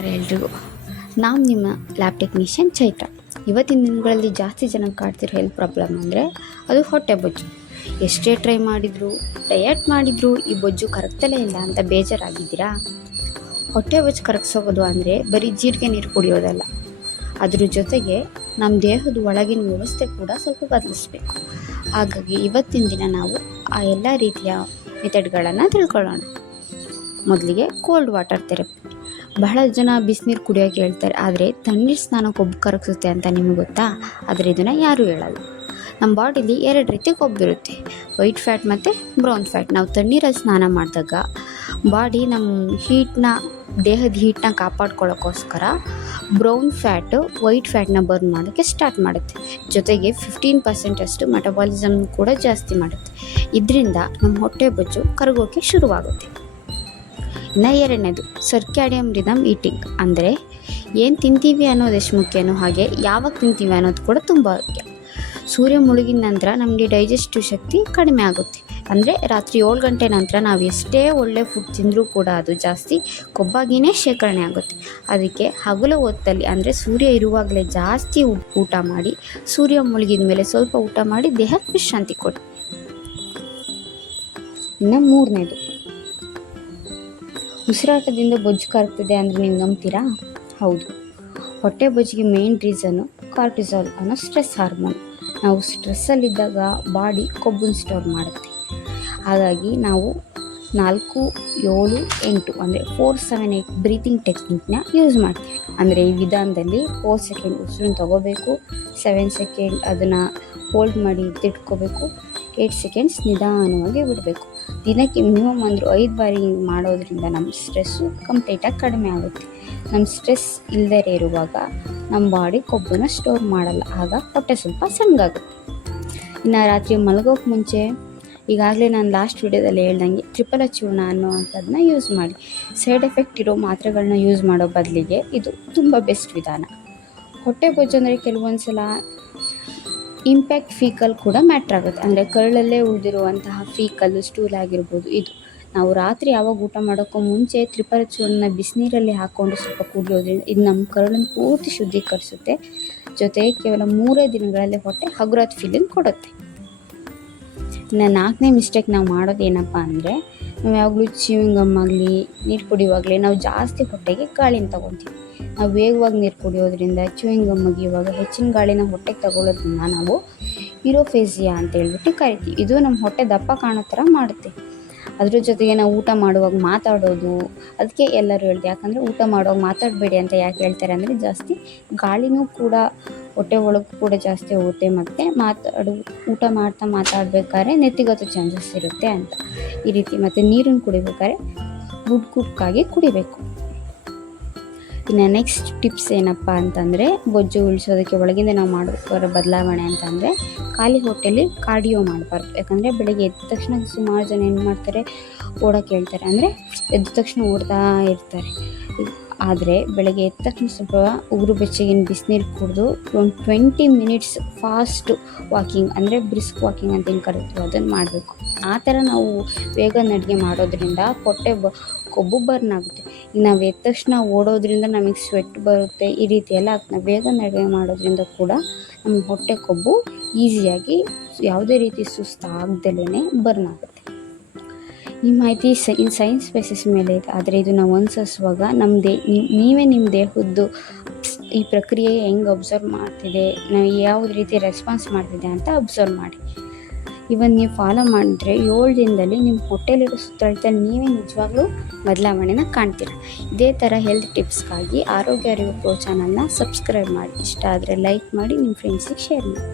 ಎಲ್ರಿಗೂ ನಾವು ನಿಮ್ಮ ಲ್ಯಾಬ್ ಟೆಕ್ನಿಷಿಯನ್ ಚೈತ್ರ. ಇವತ್ತಿನ ದಿನಗಳಲ್ಲಿ ಜಾಸ್ತಿ ಜನ ಕಾಡ್ತಿರೋ ಹೆಲ್ತ್ ಪ್ರಾಬ್ಲಮ್ ಅಂದರೆ ಅದು ಹೊಟ್ಟೆ ಬೊಜ್ಜು. ಎಷ್ಟೇ ಟ್ರೈ ಮಾಡಿದ್ರು, ಡಯಟ್ ಮಾಡಿದ್ರು ಈ ಬೊಜ್ಜು ಕರಗ್ತಲೇ ಇಲ್ಲ ಅಂತ ಬೇಜಾರಾಗಿದ್ದೀರಾ? ಹೊಟ್ಟೆ ಬೊಜ್ಜು ಕರಗಿಸೋದು ಅಂದರೆ ಬರೀ ಜೀರಿಗೆ ನೀರು ಕುಡಿಯೋದಲ್ಲ, ಅದ್ರ ಜೊತೆಗೆ ನಮ್ಮ ದೇಹದ ಒಳಗಿನ ವ್ಯವಸ್ಥೆ ಕೂಡ ಸ್ವಲ್ಪ ಬದಲಿಸ್ಬೇಕು. ಹಾಗಾಗಿ ಇವತ್ತಿನ ದಿನ ನಾವು ಆ ಎಲ್ಲ ರೀತಿಯ ಮೆಥಡ್ಗಳನ್ನು ತಿಳ್ಕೊಳ್ಳೋಣ. ಮೊದಲಿಗೆ ಕೋಲ್ಡ್ ವಾಟರ್ ಥೆರಪಿ. ಬಹಳ ಜನ ಬಿಸಿನೀರು ಕುಡಿಯೋಕೆ ಹೇಳ್ತಾರೆ, ಆದರೆ ತಣ್ಣೀರು ಸ್ನಾನ ಕೊಬ್ಬು ಕರಗಿಸುತ್ತೆ ಅಂತ ನಿಮಗೆ ಗೊತ್ತಾ? ಆದರೆ ಇದನ್ನು ಯಾರೂ ಹೇಳಲ್ಲ. ನಮ್ಮ ಬಾಡಿಲಿ 2 ರೀತಿ ಕೊಬ್ಬಿರುತ್ತೆ, ವೈಟ್ ಫ್ಯಾಟ್ ಮತ್ತು ಬ್ರೌನ್ ಫ್ಯಾಟ್. ನಾವು ತಣ್ಣೀರಲ್ಲಿ ಸ್ನಾನ ಮಾಡಿದಾಗ ಬಾಡಿ ನಮ್ಮ ದೇಹದ ಹೀಟನ್ನ ಕಾಪಾಡ್ಕೊಳ್ಳೋಕ್ಕೋಸ್ಕರ ಬ್ರೌನ್ ಫ್ಯಾಟು ವೈಟ್ ಫ್ಯಾಟ್ನ ಬರ್ನ್ ಮಾಡೋಕ್ಕೆ ಸ್ಟಾರ್ಟ್ ಮಾಡುತ್ತೆ. ಜೊತೆಗೆ 15% ಅಷ್ಟು ಮೆಟಬಾಲಿಸಮ್ ಕೂಡ ಜಾಸ್ತಿ ಮಾಡುತ್ತೆ. ಇದರಿಂದ ನಮ್ಮ ಹೊಟ್ಟೆ ಬೊಜ್ಜು ಕರಗೋಕ್ಕೆ ಶುರುವಾಗುತ್ತೆ. ಇನ್ನು 2ನೇದು ಸರ್ಕ್ಯಾಡಿಯನ್ ರಿದಮ್ ಈಟಿಂಗ್. ಅಂದರೆ ಏನು ತಿಂತೀವಿ ಅನ್ನೋದು ಎಷ್ಟು ಮುಖ್ಯನೋ ಹಾಗೆ ಯಾವಾಗ ತಿಂತೀವಿ ಅನ್ನೋದು ಕೂಡ ತುಂಬ ಮುಖ್ಯ. ಸೂರ್ಯ ಮುಳುಗಿದ ನಂತರ ನಮಗೆ ಡೈಜೆಸ್ಟಿವ್ ಶಕ್ತಿ ಕಡಿಮೆ ಆಗುತ್ತೆ. ಅಂದರೆ ರಾತ್ರಿ 7 ಗಂಟೆ ನಂತರ ನಾವು ಎಷ್ಟೇ ಒಳ್ಳೆ ಫುಡ್ ತಿಂದರೂ ಕೂಡ ಅದು ಜಾಸ್ತಿ ಕೊಬ್ಬಾಗಿಯೇ ಶೇಖರಣೆ ಆಗುತ್ತೆ. ಅದಕ್ಕೆ ಹಗಲು ಹೊತ್ತಲ್ಲಿ ಅಂದರೆ ಸೂರ್ಯ ಇರುವಾಗಲೇ ಜಾಸ್ತಿ ಊಟ ಮಾಡಿ, ಸೂರ್ಯ ಮುಳುಗಿದ ಮೇಲೆ ಸ್ವಲ್ಪ ಊಟ ಮಾಡಿ ದೇಹಕ್ಕೆ ವಿಶ್ರಾಂತಿ ಕೊಡಿ. ಇನ್ನು 3ನೇದು ಉಸಿರಾಟದಿಂದ ಬೊಜ್ಜು ಕರಗ್ತದೆ ಅಂದರೆ ನೀವು ನಂಬ್ತೀರಾ? ಹೌದು. ಹೊಟ್ಟೆ ಬೊಜ್ಜಿಗೆ ಮೇನ್ ರೀಸನ್ನು ಕಾರ್ಟಿಸಾಲ್ ಅನ್ನೋ ಸ್ಟ್ರೆಸ್ ಹಾರ್ಮೋನ್. ನಾವು ಸ್ಟ್ರೆಸ್ಸಲ್ಲಿದ್ದಾಗ ಬಾಡಿ ಕೊಬ್ಬನ್ನು ಸ್ಟೋರ್ ಮಾಡುತ್ತೆ. ಹಾಗಾಗಿ ನಾವು 4, 7, 8 ಅಂದರೆ 4-7-8 ಬ್ರೀತಿಂಗ್ ಟೆಕ್ನಿಕ್ನ ಯೂಸ್ ಮಾಡ್ತೀವಿ. ಅಂದರೆ ಈ ವಿಧಾನದಲ್ಲಿ 4 ಸೆಕೆಂಡ್ ಉಸಿರನ್ನು ತಗೋಬೇಕು, 7 ಸೆಕೆಂಡ್ ಅದನ್ನು ಹೋಲ್ಡ್ ಮಾಡಿ ತಿಟ್ಕೋಬೇಕು, 8 ಸೆಕೆಂಡ್ಸ್ ನಿಧಾನವಾಗಿ ಬಿಡಬೇಕು. ದಿನಕ್ಕೆ ಮಿನಿಮಮ್ ಅಂದರೂ 5 ಬಾರಿ ಮಾಡೋದ್ರಿಂದ ನಮ್ಮ ಸ್ಟ್ರೆಸ್ಸು ಕಂಪ್ಲೀಟಾಗಿ ಕಡಿಮೆ ಆಗುತ್ತೆ. ನಮ್ಮ ಸ್ಟ್ರೆಸ್ ಇಲ್ಲದೇ ಇರುವಾಗ ನಮ್ಮ ಬಾಡಿ ಕೊಬ್ಬನ್ನು ಸ್ಟೋರ್ ಮಾಡಲ್ಲ, ಆಗ ಹೊಟ್ಟೆ ಸ್ವಲ್ಪ ಸಣ್ಣಗಾಗುತ್ತೆ. ಇನ್ನು ರಾತ್ರಿ ಮಲಗೋಕ್ಕೆ ಮುಂಚೆ ಈಗಾಗಲೇ ನಾನು ಲಾಸ್ಟ್ ವಿಡಿಯೋದಲ್ಲಿ ಹೇಳ್ದಂಗೆ ಟ್ರಿಪಲ್ ಚೂರ್ಣ ಅನ್ನೋವಂಥದ್ದನ್ನ ಯೂಸ್ ಮಾಡಿ. ಸೈಡ್ ಎಫೆಕ್ಟ್ ಇರೋ ಮಾತ್ರೆಗಳನ್ನ ಯೂಸ್ ಮಾಡೋ ಬದಲಿಗೆ ಇದು ತುಂಬ ಬೆಸ್ಟ್ ವಿಧಾನ. ಹೊಟ್ಟೆ ಬೊಜ್ಜು ಅಂದರೆ ಕೆಲವೊಂದು ಸಲ ಇಂಪ್ಯಾಕ್ಟ್ ಫೀಕಲ್ ಕೂಡ ಮ್ಯಾಟ್ರ್ ಆಗುತ್ತೆ. ಅಂದರೆ ಕರಳಲ್ಲೇ ಉಳಿದಿರುವಂತಹ ಫೀಕಲ್ಲು, ಸ್ಟೂಲ್ ಆಗಿರ್ಬೋದು. ಇದು ನಾವು ರಾತ್ರಿ ಯಾವಾಗ ಊಟ ಮಾಡೋಕ್ಕೂ ಮುಂಚೆ ಟ್ರಿಪಲ್ ಚೂರ್ಣ ಬಿಸಿನೀರಲ್ಲಿ ಹಾಕ್ಕೊಂಡು ಸ್ವಲ್ಪ ಕುಡಿಯೋದ್ರಿಂದ ಇದು ನಮ್ಮ ಕರಳನ್ನು ಪೂರ್ತಿ ಶುದ್ಧೀಕರಿಸುತ್ತೆ. ಜೊತೆಗೆ ಕೇವಲ 3 ದಿನಗಳಲ್ಲಿ ಹೊಟ್ಟೆ ಹಗುರಾದ ಫೀಲಿಂಗ್ ಕೊಡುತ್ತೆ. ಇನ್ನು 4ನೇ ಮಿಸ್ಟೇಕ್ ನಾವು ಮಾಡೋದು ಏನಪ್ಪ ಅಂದರೆ, ನಾವು ಯಾವಾಗಲೂ ಚ್ಯೂಯಿಂಗ್ ಗಮ್ ಆಗಲಿ ನೀರು ಕುಡಿಯುವಾಗಲೇ ನಾವು ಜಾಸ್ತಿ ಹೊಟ್ಟೆಗೆ ಗಾಳಿನ ತೊಗೊತೀವಿ. ನಾವು ವೇಗವಾಗಿ ನೀರು ಕುಡಿಯೋದ್ರಿಂದ ಚ್ಯೂಯಿಂಗ್ ಗಮ್ ಅಗಿಯುವಾಗ ಹೆಚ್ಚಿನ ಗಾಳಿನ ಹೊಟ್ಟೆಗೆ ತಗೊಳ್ಳೋದ್ರಿಂದ ನಾವು ಯೂರೋಫೇಸಿಯಾ ಅಂತ ಹೇಳ್ಬಿಟ್ಟು ಕರಿತೀವಿ. ಇದು ನಮ್ಮ ಹೊಟ್ಟೆ ದಪ್ಪ ಕಾಣೋ ಥರ ಮಾಡುತ್ತೆ. ಅದ್ರ ಜೊತೆಗೆ ನಾವು ಊಟ ಮಾಡುವಾಗ ಮಾತಾಡೋದು, ಅದಕ್ಕೆ ಎಲ್ಲರೂ ಹೇಳ್ದೆ, ಯಾಕಂದರೆ ಊಟ ಮಾಡುವಾಗ ಮಾತಾಡಬೇಡಿ ಅಂತ ಯಾಕೆ ಹೇಳ್ತಾರೆ ಅಂದರೆ ಜಾಸ್ತಿ ಗಾಳಿನೂ ಕೂಡ ಹೊಟ್ಟೆ ಒಳಗೂ ಕೂಡ ಜಾಸ್ತಿ ಹೋಗುತ್ತೆ, ಮತ್ತು ಊಟ ಮಾತಾಡಬೇಕಾದ್ರೆ ನೆತ್ತಿಗತ್ತೋ ಚಾನ್ಸಸ್ ಇರುತ್ತೆ ಅಂತ ಈ ರೀತಿ. ಮತ್ತು ನೀರನ್ನು ಕುಡಿಬೇಕಾದ್ರೆ ಗುಡ್ಕಾಗಿ ಕುಡಿಬೇಕು. ಇನ್ನು ನೆಕ್ಸ್ಟ್ ಟಿಪ್ಸ್ ಏನಪ್ಪ ಅಂತಂದರೆ, ಬೊಜ್ಜು ಉಳಿಸೋದಕ್ಕೆ ಒಳಗಿಂದ ನಾವು ಮಾಡಬೇಕಾದ ಬದಲಾವಣೆ ಅಂತಂದರೆ ಖಾಲಿ ಹೊಟ್ಟೆಯಲ್ಲಿ ಕಾರ್ಡಿಯೋ ಮಾಡಬಾರ್ದು. ಯಾಕಂದರೆ ಬೆಳಗ್ಗೆ ಎದ್ದ ತಕ್ಷಣ ಸುಮಾರು ಜನ ಏನು ಮಾಡ್ತಾರೆ, ಓಡೋಕ್ಕೆ ಹೇಳ್ತಾರೆ, ಅಂದರೆ ಎದ್ದ ತಕ್ಷಣ ಓಡ್ತಾ ಇರ್ತಾರೆ. ಆದರೆ ಬೆಳಗ್ಗೆ ಎದ್ದ ತಕ್ಷಣ ಸ್ವಲ್ಪ ಉಗುರು ಬೆಚ್ಚಗಿನ ಬಿಸಿನೀರು ಕುಡಿದು 20 ಮಿನಿಟ್ಸ್ ಫಾಸ್ಟ್ ವಾಕಿಂಗ್ ಅಂದರೆ ಬ್ರಿಸ್ಕ್ ವಾಕಿಂಗ್ ಅಂತ ಏನು ಕರಿತೀವಿ ಅದನ್ನು ಮಾಡಬೇಕು. ಆ ಥರ ನಾವು ಬೇಗ ನಡಿಗೆ ಮಾಡೋದ್ರಿಂದ ಹೊಟ್ಟೆ ಕೊಬ್ಬು ಬರ್ನ್ ಆಗುತ್ತೆ. ಈಗ ನಾವು ಎದ್ದ ತಕ್ಷಣ ಓಡೋದ್ರಿಂದ ನಮಗೆ ಸ್ವೆಟ್ ಬರುತ್ತೆ, ಈ ರೀತಿ ಎಲ್ಲ ನಾವು ಬೇಗ ನಡಿಗೆ ಮಾಡೋದ್ರಿಂದ ಕೂಡ ನಮ್ಮ ಹೊಟ್ಟೆ ಕೊಬ್ಬು ಈಸಿಯಾಗಿ ಯಾವುದೇ ರೀತಿ ಸುಸ್ತಾಗ್ದಲೇ ಬರ್ನ್ ಆಗುತ್ತೆ. ಈ ಮಾಹಿತಿ ಸೈನ್ಸ್ ಬೇಸಿಸ್ ಮೇಲೆ ಇದೆ, ಆದರೆ ಇದು ನಾವು ಅನುಸರಿಸುವಾಗ ನೀವೇ ನಿಮ್ಮ ದೇಹದ್ದು ಈ ಪ್ರಕ್ರಿಯೆ ಹೆಂಗೆ ಅಬ್ಸರ್ವ್ ಮಾಡ್ತಿದೆ, ನಾವು ಯಾವ ರೀತಿ ರೆಸ್ಪಾನ್ಸ್ ಮಾಡ್ತಿದೆ ಅಂತ ಅಬ್ಸರ್ವ್ ಮಾಡಿ. ಇವನ್ ನೀವು ಫಾಲೋ ಮಾಡಿದ್ರೆ 7 ದಿನದಲ್ಲಿ ನಿಮ್ಮ ಹೊಟ್ಟೆಲಿರೋ ಸುತ್ತಳತೆ ನೀವೇ ನಿಜವಾಗ್ಲೂ ಬದಲಾವಣೆನ ಕಾಣ್ತೀರ. ಇದೇ ಥರ ಹೆಲ್ತ್ ಟಿಪ್ಸ್ಗಾಗಿ ಆರೋಗ್ಯ ಅರಿವು ಪ್ರೋ ಚಾನಲ್ನ ಸಬ್ಸ್ಕ್ರೈಬ್ ಮಾಡಿ. ಇಷ್ಟ ಆದರೆ ಲೈಕ್ ಮಾಡಿ, ನಿಮ್ಮ ಫ್ರೆಂಡ್ಸಿಗೆ ಶೇರ್ ಮಾಡಿ.